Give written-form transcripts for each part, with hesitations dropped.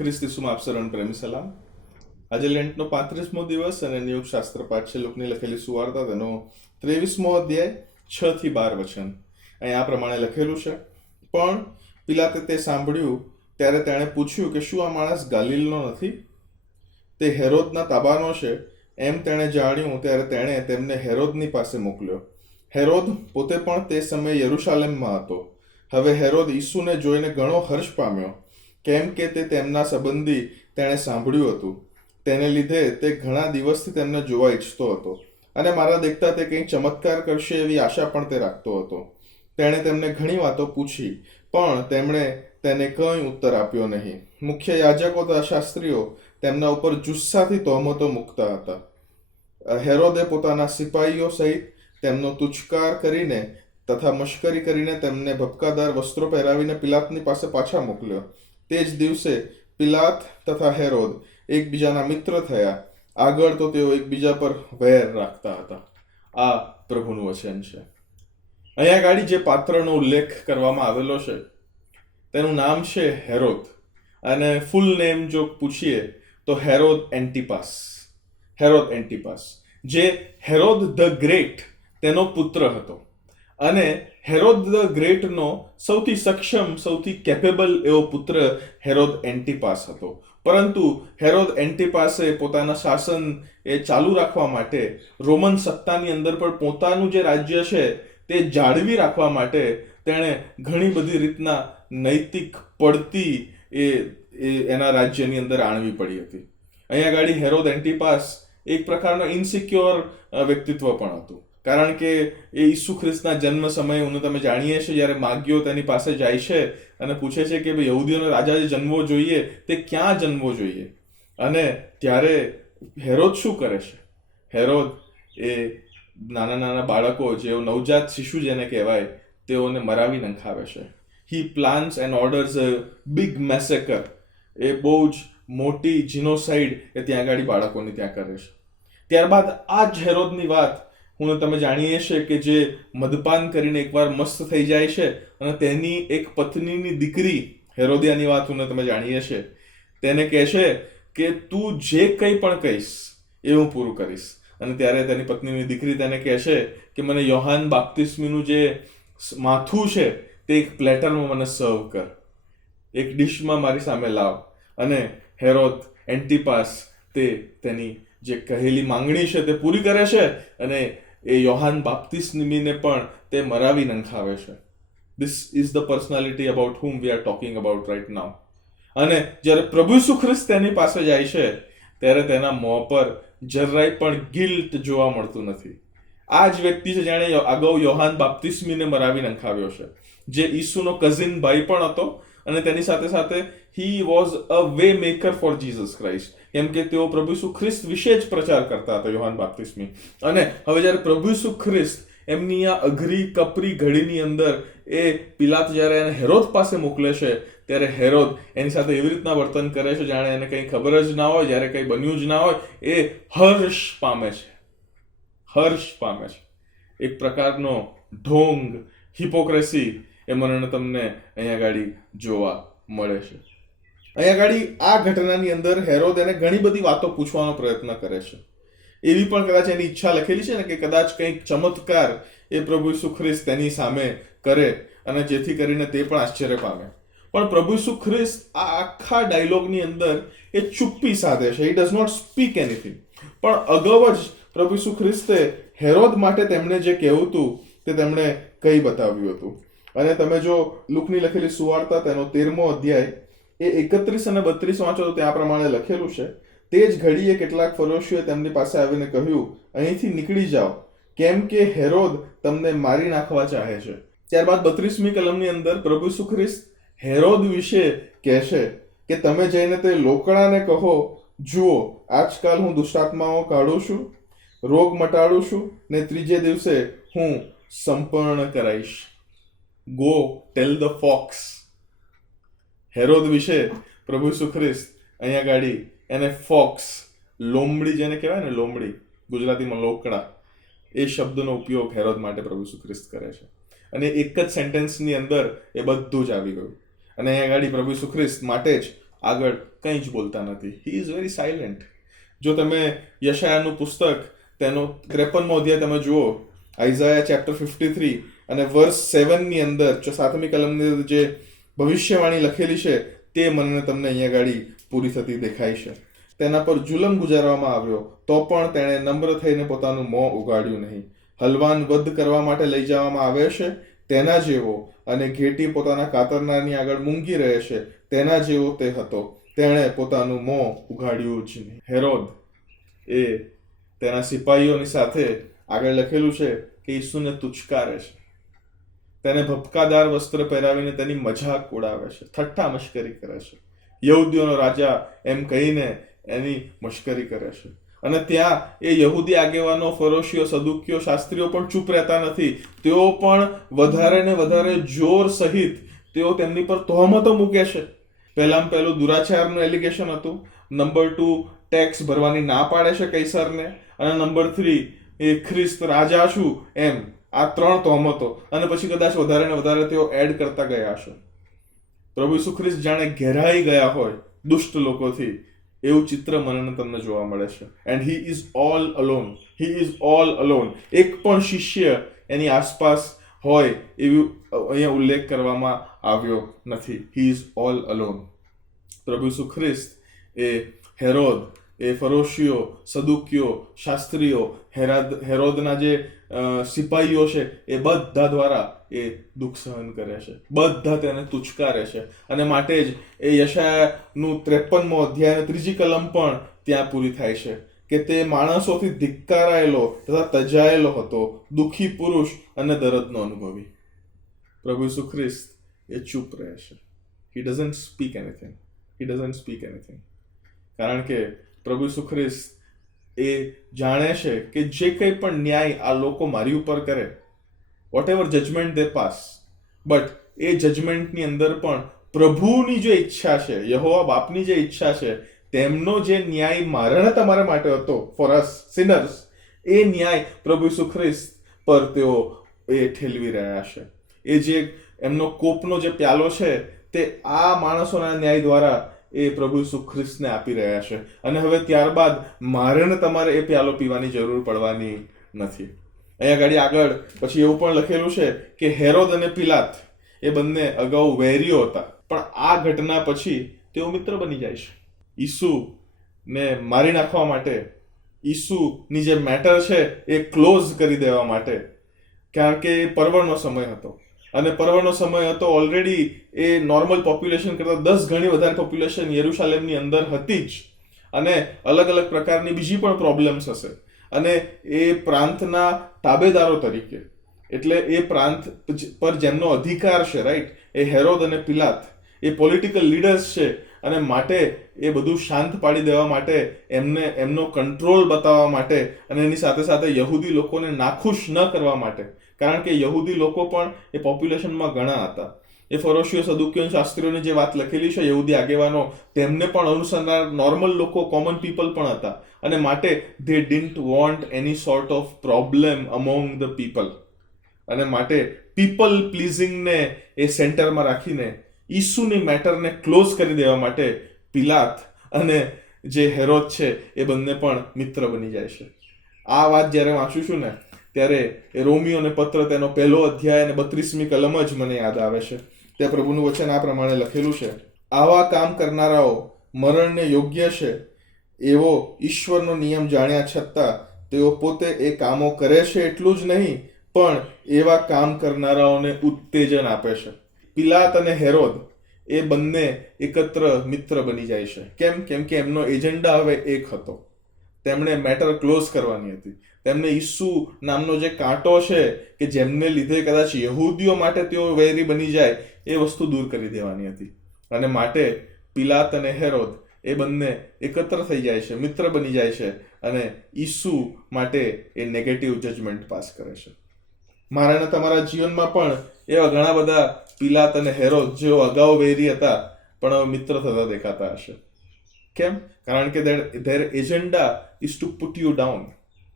ખ્રિસ્ત ઈસુમાં આપ સર્વને પ્રેમી સલામ. આજે લેન્ટનો 35મો દિવસ અને નિયુક્ત શાસ્ત્ર પાઠ છે લુકની લખેલી સુવાર્તા તેનો 23મો અધ્યાય 6 થી 12 વચન. અહીં આ પ્રમાણે લખેલું છે: પણ પિલાતે તે સાંભળ્યું ત્યારે તેણે પૂછ્યું કે શું આ માણસ ગાલિલનો નથી? તે હેરોદના તાબાનો છે. એમ તેણે જાણ્યું ત્યારે તેણે તેમને હેરોદની પાસે મોકલ્યો. હેરોદ પોતે પણ તે સમયે યરુશાલેમમાં હતો. હવે હેરોદ ઈસુને જોઈને ઘણો હર્ષ પામ્યો, કેમ કે તે તેમના સંબંધી તેણે સાંભળ્યું હતું. તેને લીધે તે ઘણા દિવસથી તેમને જોવા ઈચ્છતો હતો અને મારા દેખતા તે કંઈ ચમત્કાર કરશે એવી આશા પણ તે રાખતો હતો. તેણે તેમને ઘણી વાતો પૂછી, પણ તેમણે તેને કંઈ ઉત્તર આપ્યો નહીં. મુખ્ય યાજકો તથા શાસ્ત્રીઓ તેમના ઉપર જુસ્સાથી તહોમતો મૂકતા હતા. હેરોદે પોતાના સિપાહીઓ સહિત તેમનો તુચ્છકાર કરીને તથા મશ્કરી કરીને તેમને ભપકાદાર વસ્ત્રો પહેરાવીને પિલાતની પાસે પાછા મોકલ્યો. તે જ દિવસે પિલાત તથા હેરોદ એકબીજાના મિત્ર થયા. આગળ તો તેઓ એકબીજા પર વેર રાખતા હતા. આ પ્રભુનું વચન છે. અહીંયા ગાડી જે પાત્રનો ઉલ્લેખ કરવામાં આવેલો છે તેનું નામ છે હેરોદ, અને ફૂલ નેમ જો પૂછીએ તો હેરોદ એન્ટિપાસ. હેરોદ એન્ટિપાસ, જે હેરોદ ધ ગ્રેટ તેનો પુત્ર હતો, અને હેરોદ ધ ગ્રેટનો સૌથી સક્ષમ, સૌથી કેપેબલ એવો પુત્ર હેરોદ એન્ટિપાસ હતો. પરંતુ હેરોદ એન્ટિપાસે પોતાના શાસન એ ચાલુ રાખવા માટે, રોમન સત્તાની અંદર પણ પોતાનું જે રાજ્ય છે તે જાળવી રાખવા માટે તેણે ઘણી બધી રીતના નૈતિક પડતી એના રાજ્યની અંદર આણવી પડી હતી. અહીંયા ગાડી હેરોદ એન્ટિપાસ એક પ્રકારનો ઇનસિક્યોર વ્યક્તિત્વ પણ હતું, કારણ કે એ ઈસુ ખ્રિસ્તના જન્મ સમયે હું તમે જાણીએ છીએ, જ્યારે માગ્યો તેની પાસે જાય છે અને પૂછે છે કે ભાઈ યહૂદીઓનો રાજા જે જન્મવો જોઈએ તે ક્યાં જન્મવો જોઈએ, અને ત્યારે હેરોદ શું કરે છે? હેરોદ એ નાના નાના બાળકો, જેઓ નવજાત શિશુ જેને કહેવાય, તેઓને મરાવી નંખાવે છે. He plans and orders a big massacre. એ બહુ જ મોટી જીનોસાઇડ એ ત્યાં આગળ બાળકોની ત્યાં કરે છે. ત્યારબાદ આ જ હેરોદની વાત હું તમે જાણીએ છીએ કે જે મદપાન કરીને એકવાર મસ્ત થઈ જાય છે અને તેની એક પત્નીની દીકરી, હેરોદિયાની વાત હું તમે જાણીએ છીએ, તેને કહે છે કે તું જે કંઈ પણ કહીશ એ હું પૂરું કરીશ. અને ત્યારે તેની પત્નીની દીકરી તેને કહે છે કે મને યોહાન બાપ્તિસ્મીનું જે માથું છે તે એક પ્લેટરમાં મને સર્વ કર, એક ડિશમાં મારી સામે લાવ. અને હેરોદ એન્ટિપાસ તેની જે કહેલી માંગણી છે તે પૂરી કરે છે, અને એ યોહાન બાપ્તિસ્મીને પણ તે મરાવી નંખાવે છે. This is the personality about whom we are talking about right now. અને જ્યારે પ્રભુ ઈસુ ખ્રિસ્ત તેની પાસે જાય છે ત્યારે તેના મોં પર જરાય પણ ગિલ્ટ જોવા મળતું નથી. આ જ વ્યક્તિ છે જેણે અગાઉ યોહાન બાપ્તિસ્મીને મરાવી નંખાવ્યો છે, જે ઈસુનો કઝિન ભાઈ પણ હતો, અને તેની સાથે સાથે he was a way maker for Jesus Christ, કેમ કે તેઓ પ્રભુ ઈસુ ખ્રિસ્ત વિશે જ પ્રચાર કરતા હતા, યોહાન બાપ્તિસ્મી. અને હવે જ્યારે પ્રભુ ઈસુ ખ્રિસ્ત એમની આ અઘરી કપરી ઘડીની અંદર એ પિલાત જ્યારે એને હેરોદ પાસે મોકલે છે, ત્યારે હેરોદ એની સાથે એવી રીતના વર્તન કરે છે જાણે એને કંઈ ખબર જ ના હોય, જ્યારે કંઈ બન્યું જ ના હોય. એ હર્ષ પામે છે, હર્ષ પામે છે. એક પ્રકારનો ઢોંગ, હિપોક્રેસી એ મને તમને અહીંયા ગાડી જોવા મળે છે. અહીંયા ગાડી આ ઘટનાની અંદર હેરોદ એને ઘણી બધી વાતો પૂછવાનો પ્રયત્ન કરે છે. એવી પણ કદાચ એની ઈચ્છા લખેલી છે ને કે કદાચ કંઈક ચમત્કાર એ પ્રભુ ઈસુ ખ્રિસ્ત તેની સામે કરે, અને જેથી કરીને તે પણ આશ્ચર્ય પામે. પણ પ્રભુ ઈસુ ખ્રિસ્ત આ આખા ડાયલોગની અંદર એ ચુપ્પી સાધે છે. He does not speak anything. પણ અગાઉ જ પ્રભુ ઈસુ ખ્રિસ્તે હેરોદ માટે તેમણે જે કહેવું હતું તે તેમણે કહી બતાવ્યું હતું. અને તમે જો લુકની લખેલી સુવાર્તા તેનો 13મો અધ્યાય એ 31 અને 32 વાંચો તો ત્યાં પ્રમાણે લખેલું છે: તે જ ઘડીએ કેટલાક ફરોશીઓએ તેમની પાસે આવીને કહ્યું, અહીંથી નીકળી જાઓ, કેમ કે હેરોદ તમને મારી નાખવા ચાહે છે. ત્યારબાદ 32મી કલમની અંદર પ્રભુ ઈસુ ખ્રિસ્ત હેરોદ વિશે કહે છે કે તમે જઈને તે લોકડાને કહો, જુઓ, આજકાલ હું દુષ્ટાત્માઓ કાઢું છું, રોગ મટાડું છું, ને ત્રીજે દિવસે હું સંપૂર્ણ કરાઈશ. Go tell the fox. હેરોદ વિશે પ્રભુ ઈસુ ખ્રિસ્ત અહીંયા ગાડી એને ફોક્સ, લોમડી જેને કહેવાય ને, લોમડી ગુજરાતીમાં લોકડા, એ શબ્દનો ઉપયોગ હેરોદ માટે પ્રભુ ઈસુ ખ્રિસ્ત કરે છે. અને એક જ સેન્ટેન્સની અંદર એ બધું જ આવી ગયું. અને અહીંયા ગાડી પ્રભુ ઈસુ ખ્રિસ્ત માટે જ આગળ કંઈ જ બોલતા નથી. He is very silent. જો તમે યશાયાનું પુસ્તક તેનો 53મો અધ્યાય તમે જુઓ, આઇઝાયા ચેપ્ટર 53 અને વર્સ 7ની અંદર 7મી કલમની અંદર જે ભવિષ્યવાણી લખેલી છે તે મને તમને અહીંયા ગાડી પૂરી થતી દેખાય છે. તેના પર જુલમ ગુજારવામાં આવ્યો તો પણ તેણે નમ્ર થઈને પોતાનું મોં ઉગાડ્યું નહીં. હલવાન વધ કરવા માટે લઈ જવામાં આવે છે તેના જેવો, અને ઘેટી પોતાના કાતરનારની આગળ મૂંગી રહે છે તેના જેવો તે હતો. તેણે પોતાનું મોં ઉગાડ્યું જ નહીં. હેરોદ એ તેના સિપાહીઓની સાથે આગળ લખેલું છે કે ઈસુને તુચકારે છે, તેને ભપકાદાર વસ્ત્ર પહેરાવીને તેની મજાક ઉડાવે છે, ઠઠ્ઠા મશ્કરી કરે છે. યહૂદીઓનો રાજા એમ કહીને એની મશ્કરી કરે છે. અને ત્યાં એ યહૂદી આગેવાનો, ફરોશીઓ, સદુકીઓ, શાસ્ત્રીઓ પણ ચૂપ રહેતા નથી. તેઓ પણ વધારે ને વધારે જોર સહિત તેઓ તેમની પર તહોમતો મૂકે છે. પહેલું દુરાચારનું એલિગેશન હતું. નંબર 2 ટેક્સ ભરવાની ના પાડે છે કૈસરને. અને નંબર 3 એ ખ્રિસ્ત રાજા છું એમ. આ 3 તહોમતો. અને પછી કદાચ વધારે ને વધારે તેઓ એડ કરતા ગયા છે. પ્રભુ ઈસુ ખ્રિસ્ત જાણે ઘેરાઈ ગયા હોય દુષ્ટ લોકોથી, એવું ચિત્ર મને તમને જોવા મળે છે. And he is all alone. He is all alone. એક પણ શિષ્ય એની આસપાસ હોય એવું અહીંયા ઉલ્લેખ કરવામાં આવ્યો નથી. He is all alone. પ્રભુ ઈસુ ખ્રિસ્ત એ હેરોદ, એ ફરોશીઓ, સદુકીઓ, શાસ્ત્રીઓ, હેરોદના જે સિપાહીઓ છે એ બધા દ્વારા એ દુઃખ સહન કરે છે. બધા તેને તુચકારે છે. અને માટે જ એ યશાયાનું 53મો અધ્યાય અને 3જી કલમ પણ ત્યાં પૂરી થાય છે કે તે માણસોથી ધિક્કારાયેલો તથા તજાયેલો હતો, દુઃખી પુરુષ અને દર્દનો અનુભવી. પ્રભુ ઈસુ ખ્રિસ્ત એ ચૂપ રહે છે. He doesn't speak anything. He doesn't speak anything. કારણ કે પ્રભુ ઈસુ ખ્રિસ્ત એ જાણે છે કે જે કંઈ પણ ન્યાય આ લોકો મારી ઉપર કરે, whatever judgement they pass, but એ જજમેન્ટની અંદર પણ પ્રભુની જે ઈચ્છા છે, યહોવા બાપની જે ઈચ્છા છે, તેમનો જે ન્યાય મારા તમારા માટે હતો, ફોર અસ સિનર્સ, એ ન્યાય પ્રભુ ઈસુ ખ્રિસ્ત પર તેઓ એ ઠેલવી રહ્યા છે. એ જે એમનો કોપનો જે પ્યાલો છે તે આ માણસોના ન્યાય દ્વારા એ પ્રભુ ઈસુ ખ્રિસ્તને આપી રહ્યા છે. અને હવે ત્યારબાદ મારે ને તમારે એ પ્યાલો પીવાની જરૂર પડવાની નથી. અહીંયા આગળ પછી એવું પણ લખેલું છે કે હેરોદ અને પિલાત એ બંને અગાઉ વૈરીઓ હતા, પણ આ ઘટના પછી તેઓ મિત્ર બની જાય છે. ઈસુને મારી નાખવા માટે, ઈસુની જે મેટર છે એ ક્લોઝ કરી દેવા માટે, કારણ કે એ પરવળનો સમય હતો. અને પરવળનો સમય હતો, ઓલરેડી એ નોર્મલ પોપ્યુલેશન કરતાં 10 ગણી વધારે પોપ્યુલેશન યરુશલેમની અંદર હતી જ. અને અલગ અલગ પ્રકારની બીજી પણ પ્રોબ્લેમ્સ હશે. અને એ પ્રાંતના તાબેદારો તરીકે, એટલે એ પ્રાંત પર જેમનો અધિકાર છે, રાઈટ, એ હેરોદ અને પિલાત એ પોલિટિકલ લીડર્સ છે. અને માટે એ બધું શાંત પાડી દેવા માટે, એમનો કંટ્રોલ બતાવવા માટે, અને એની સાથે સાથે યહૂદી લોકોને નાખુશ ન કરવા માટે, કારણ કે યહૂદી લોકો પણ એ પોપ્યુલેશનમાં ઘણા હતા. એ ફરોશીઓ, સદુકીઓ, શાસ્ત્રીઓની જે વાત લખેલી છે, યહૂદી આગેવાનો, તેમને પણ અનુસરનાર નોર્મલ લોકો, કોમન પીપલ પણ હતા. અને માટે they didn't want any sort of problem among the people. અને માટે પીપલ પ્લીઝિંગને એ સેન્ટરમાં રાખીને ઈસુની મેટરને ક્લોઝ કરી દેવા માટે પિલાત અને જે હેરોદ છે એ બંને પણ મિત્ર બની જાય છે. આ વાત જ્યારે વાંચું છું ને ત્યારે એ રોમિયોને પત્ર તેનો 1લો અધ્યાય અને 32મી કલમ જ મને યાદ આવે છે. ત્યાં પ્રભુનું વચન આ પ્રમાણે લખેલું છે: આવા કામ કરનારાઓ મરણને યોગ્ય છે એવો ઈશ્વરનો નિયમ જાણ્યા છતાં તેઓ પોતે એ કામો કરે છે એટલું જ નહીં, પણ એવા કામ કરનારાઓને ઉત્તેજન આપે છે. પિલાત અને હેરોદ એ બંને એકત્ર મિત્ર બની જાય છે. કેમ કે એમનો એજન્ડા હવે એક હતો. તેમણે મેટર ક્લોઝ કરવાની હતી. તેમને ઈસુ નામનો જે કાંટો છે કે જેમને લીધે કદાચ યહૂદીઓ માટે તેઓ વૈરી બની જાય, એ વસ્તુ દૂર કરી દેવાની હતી. અને માટે પિલાત અને હેરોદ એ બંને એકત્ર થઈ જાય છે, મિત્ર બની જાય છે, અને ઈસુ માટે એ નેગેટિવ જજમેન્ટ પાસ કરે છે. મારા અને તમારા જીવનમાં પણ એવા ઘણા બધા પિલાત અને હેરોદ જેઓ અગાઉ વૈરી હતા પણ હવે મિત્ર થતા દેખાતા હશે. કેમ? કારણ કે their agenda is to put you down.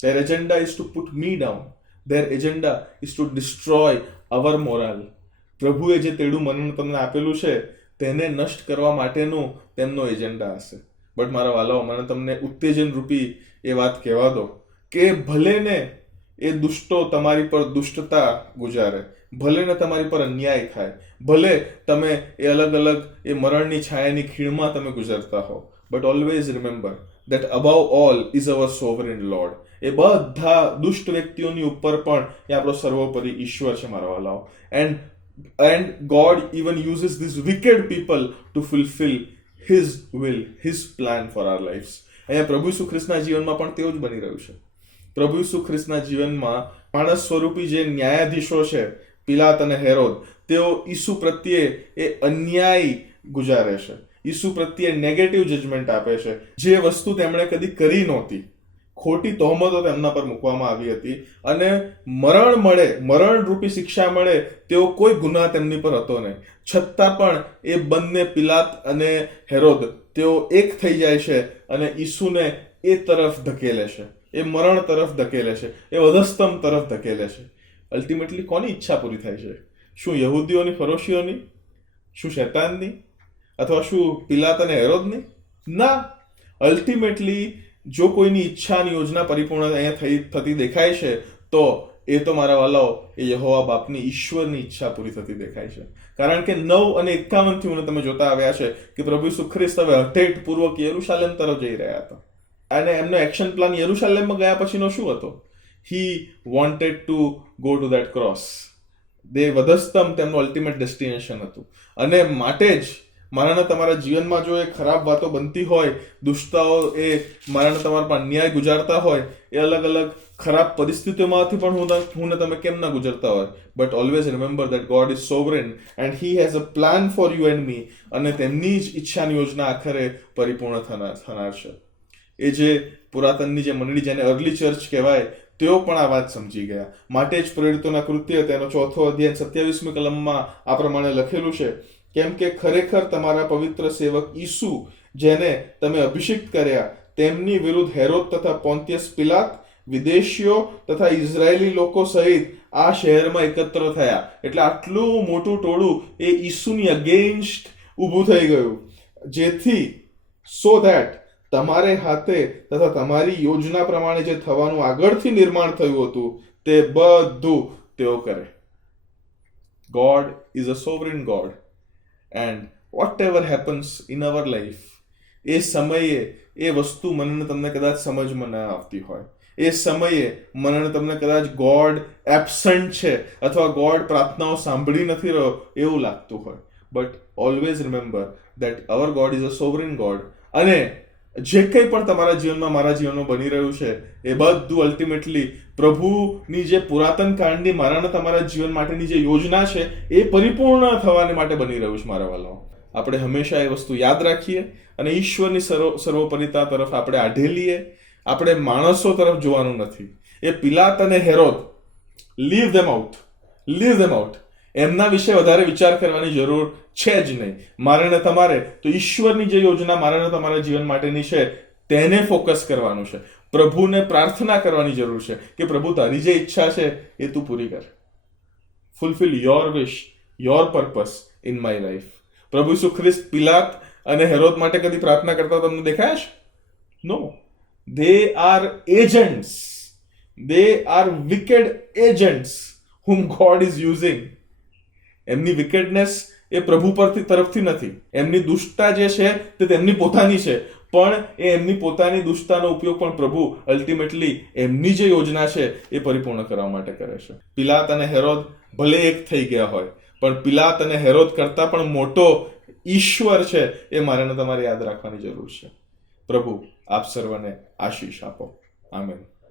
Their agenda is to put me down. Their agenda is to destroy our moral. પ્રભુએ જે તેડું મને તમને આપેલું છે તેને નષ્ટ કરવા માટેનું તેમનો એજન્ડા હશે. બટ મારા વાલાઓ, મને તમને ઉત્તેજન રૂપી એ વાત કહેવા દો કે ભલે ને એ દુષ્ટો તમારી પર દુષ્ટતા ગુજારે, ભલે ને તમારી પર અન્યાય થાય, ભલે તમે એ અલગ અલગ એ મરણની છાયાની ખીણમાં તમે ગુજરતા હો, but always remember that above all is our sovereign Lord. એ બધા દુષ્ટ વ્યક્તિઓની ઉપર પણ એ આપણો સર્વોપરી ઈશ્વર છે મારા વાલાઓ. And God even uses these wicked people to fulfill His will, His plan for our lives. અહીંયા પ્રભુ ઈસુ ખ્રિસ્તના જીવનમાં પણ તેવું જ બની રહ્યું છે. પ્રભુ ઈસુ ખ્રિસ્તના જીવનમાં માણસ સ્વરૂપી જે ન્યાયાધીશો છે, પિલાત અને હેરોદ, તેઓ ઈસુ પ્રત્યે એ અન્યાય ગુજારે છે, ઈસુ પ્રત્યે નેગેટિવ જજમેન્ટ આપે છે. જે વસ્તુ તેમણે કદી કરી નહોતી, ખોટી તહોમતો તેમના પર મૂકવામાં આવી હતી, અને મરણ મળે, મરણ રૂપી શિક્ષા મળે તેવો કોઈ ગુનાહ તેમની પર હતો નહીં. છતાં પણ એ બંને પિલાત અને હેરોદ તેઓ એક થઈ જાય છે અને ઈસુને એ તરફ ધકેલે છે, એ મરણ તરફ ધકેલે છે, એ વધસ્તંભ તરફ ધકેલે છે. અલ્ટિમેટલી કોની ઈચ્છા પૂરી થાય છે? શું યહૂદીઓની, ફરોશીઓની? શું શૈતાનની? અથવા શું પિલાત અને હેરોદની? ના. અલ્ટિમેટલી જો કોઈની ઈચ્છા અને યોજના પરિપૂર્ણ અહીંયા થતી દેખાય છે, તો એ તો મારા વાલાઓ એ યહોવા બાપની ઈશ્વરની ઈચ્છા પૂરી થતી દેખાય છે. કારણ કે 9 અને 51 થી તમે જોતા આવ્યા છે કે પ્રભુ ઈસુ ખ્રિસ્ત હવે હઠેઠપૂર્વક યરુશાલેમ તરફ જઈ રહ્યા હતા. અને એમનો એક્શન પ્લાન યરુશાલેમમાં ગયા પછીનો શું હતો? He wanted to go to that cross. વધસ્તંભ તેમનું અલ્ટિમેટ ડેસ્ટિનેશન હતું. અને માટે જ મારાના તમારા જીવનમાં જો એ ખરાબ વાતો બનતી હોય, દુષ્ટતાઓ એ મારાના તમારા પર અન્યાય ગુજારતા હોય, એ અલગ અલગ ખરાબ પરિસ્થિતિઓમાંથી પણ હું ને તમે કેમ ના ગુજરતા હોય, but always remember that God is sovereign and he has a plan for you and me. અને તેમની જ ઈચ્છાની યોજના આખરે પરિપૂર્ણ થનાર છે. એ જે પુરાતનની જે મંડળી, જેને અર્લી ચર્ચ કહેવાય, તેઓ પણ આ વાત સમજી ગયા. માટે જ પ્રેરિતોના કૃત્ય તેનો 4 અધ્યાય 27મી કલમમાં આ પ્રમાણે લખેલું છે, કેમ કે ખરેખર તમારા પવિત્ર સેવક ઈસુ, જેને તમે અભિષિક્ત કર્યા, તેમની વિરુદ્ધ હેરોદ તથા પોન્તિયસ પિલાત, વિદેશીઓ તથા ઇઝરાયેલી લોકો સહિત આ શહેરમાં એકત્ર થયા. એટલે આટલું મોટું ટોળું એ ઈસુની અગેન્સ્ટ ઊભું થઈ ગયું, જેથી સો ધેટ તમારે હાથે તથા તમારી યોજના પ્રમાણે જે થવાનું આગળથી નિર્માણ થયું હતું તે બધું તેઓ કરે. God is a sovereign God. And whatever happens in our life, એ સમયે એ વસ્તુ મને તમને કદાચ સમજમાં ના આવતી હોય, એ સમયે મને તમને કદાચ ગોડ એબસન્ટ છે અથવા ગોડ પ્રાર્થનાઓ સાંભળી નથી રહ્યો એવું લાગતું હોય, but always remember that our God is a sovereign God. અને જે કંઈ પણ તમારા જીવનમાં, મારા જીવનમાં બની રહ્યું છે, એ બધું અલ્ટિમેટલી પ્રભુની જે પુરાતન કાળની મારાના તમારા જીવન માટેની જે યોજના છે એ પરિપૂર્ણ થવાને માટે બની રહ્યું છે મારા વાલાઓ. આપણે હંમેશા એ વસ્તુ યાદ રાખીએ અને ઈશ્વરની સર્વોપરિતા તરફ આપણે આઢેલીએ. આપણે માણસો તરફ જોવાનું નથી. એ પિલાત અને હેરોદ, લીવ ધેમ આઉટ. એમના વિશે વધારે વિચાર કરવાની જરૂર છે જ નહીં. મારે ને તમારે તો ઈશ્વરની જે યોજના મારે ને તમારા જીવન માટેની છે તેને ફોકસ કરવાનું છે. પ્રભુને પ્રાર્થના કરવાની જરૂર છે કે પ્રભુ, તારી જે ઈચ્છા છે એ તું પૂરી કર. Fulfil your wish, your purpose in my life. પ્રભુ ઈસુ ખ્રિસ્ત પિલાત અને હેરોદ માટે કદી પ્રાર્થના કરતા તમને દેખાય છે? નો. They are agents. They are wicked agents whom God is using. એમની વિકેડનેસ એ પ્રભુ તરફથી નથી. એમની દુષ્ટતા જે છે તે તેમની પોતાની છે, પણ એ એમની પોતાની દુષ્ટતાનો ઉપયોગ પણ પ્રભુ અલ્ટિમેટલી એમની જે યોજના છે એ પરિપૂર્ણ કરવા માટે કરે છે. પિલાત અને હેરોદ ભલે એક થઈ ગયા હોય, પણ પિલાત અને હેરોદ કરતા પણ મોટો ઈશ્વર છે એ મારે તમારે યાદ રાખવાની જરૂર છે. પ્રભુ આપ સર્વને આશીષ આપો. આમેન.